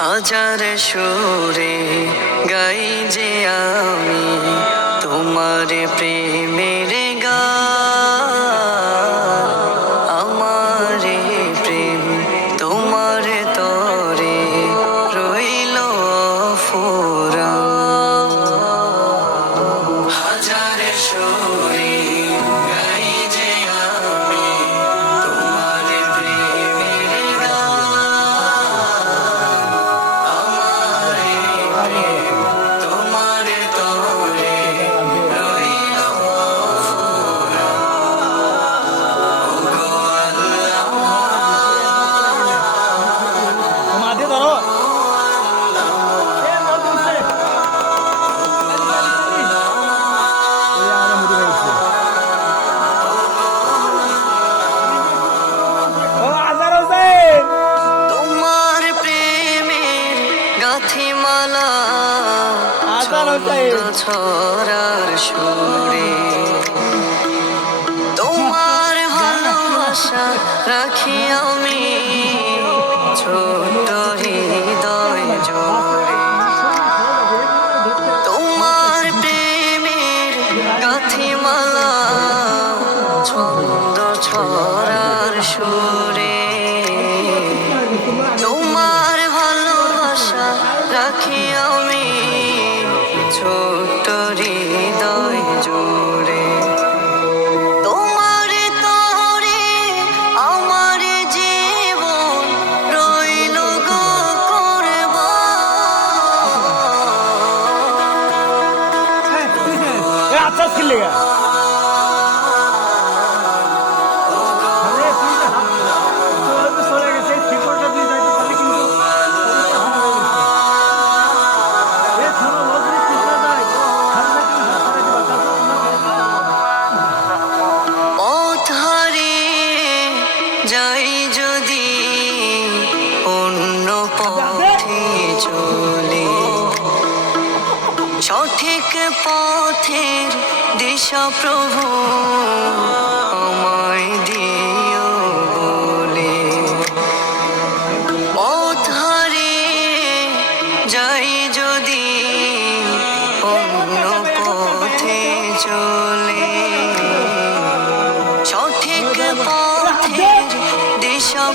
হাজার সুরে গাই যে আমি তোমার প্রেমের গান, আমার প্রেম তোমার তরে রইল অফুরান। হাজার সুরে গাই যে আমি তোমার প্রেমের গান, তোমার তরে রইল তোমার প্রেমের গাথিমালা ছন্দ ছড়ার সুরে, তোমার ভালোবাসা রাখি আমি ছোট হৃদয় জোরে। তোমার প্রেমের গাথিমালা ছন্দ ছড়ার সুরে, তোমার ভালোবাসা রাখি আমি ছোট হৃদয় জুড়ে। তোমার তরে আমার জীবন রইল গো কুরবান। পথ হারিয়ে যাই যদি অন্য পথে চলে, সঠিক পথের দিশা প্রভু আমায় দিও বলে। পথ হারিয়ে যাই যদি অন্য পথে চলে, সঠিক পথের দিশা